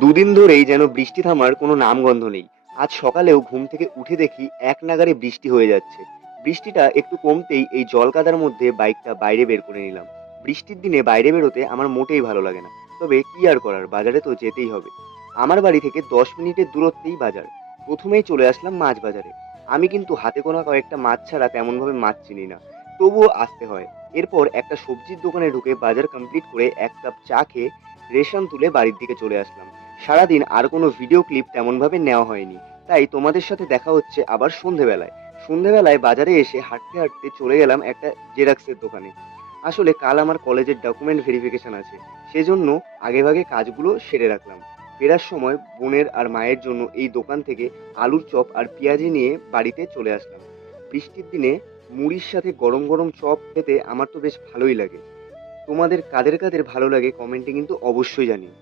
দুদিন ধরেই যেন বৃষ্টি থামার কোনো নামগন্ধ নেই। আজ সকালেও ঘুম থেকে উঠে দেখি এক নাগাড়ে বৃষ্টি হয়ে যাচ্ছে। বৃষ্টিটা একটু কমতেই এই জলকাদার মধ্যে বাইকটা বাইরে বের করে নিলাম। বৃষ্টির দিনে বাইরে বেরোতে আমার মোটেই ভালো লাগে না, তবে কি আর করার, বাজারে তো যেতেই হবে। আমার বাড়ি থেকে 10 মিনিটের দূরত্বেই বাজার। প্রথমেই চলে আসলাম মাছ বাজারে। আমি কিন্তু হাতে গোনা কয়েকটা মাছ ছাড়া তেমনভাবে মাছ চিনি না, তবুও আসতে হয়। এরপর একটা সবজির দোকানে ঢুকে বাজার কমপ্লিট করে এক কাপ চা খেয়ে রেশন তুলে বাড়ির দিকে চলে আসলাম। সারাদিন আর কোনো ভিডিও ক্লিপ তেমনভাবে নেওয়া হয়নি, তাই তোমাদের সাথে দেখা হচ্ছে আবার সন্ধেবেলায়। সন্ধেবেলায় বাজারে এসে হাঁটতে হাঁটতে চলে গেলাম একটা জেরক্সের দোকানে। আসলে কাল আমার কলেজের ডকুমেন্ট ভেরিফিকেশন আছে, সেজন্য আগেভাগে কাজগুলো সেরে রাখলাম। ফেরার সময় বোনের আর মায়ের জন্য এই দোকান থেকে আলুর চপ আর পেঁয়াজি নিয়ে বাড়িতে চলে আসলাম। বৃষ্টির দিনে মুড়ির সাথে গরম গরম চপ খেতে আমার তো বেশ ভালোই লাগে। তোমাদের কাদের কাদের ভালো লাগে কমেন্টে কিন্তু অবশ্যই জানিও।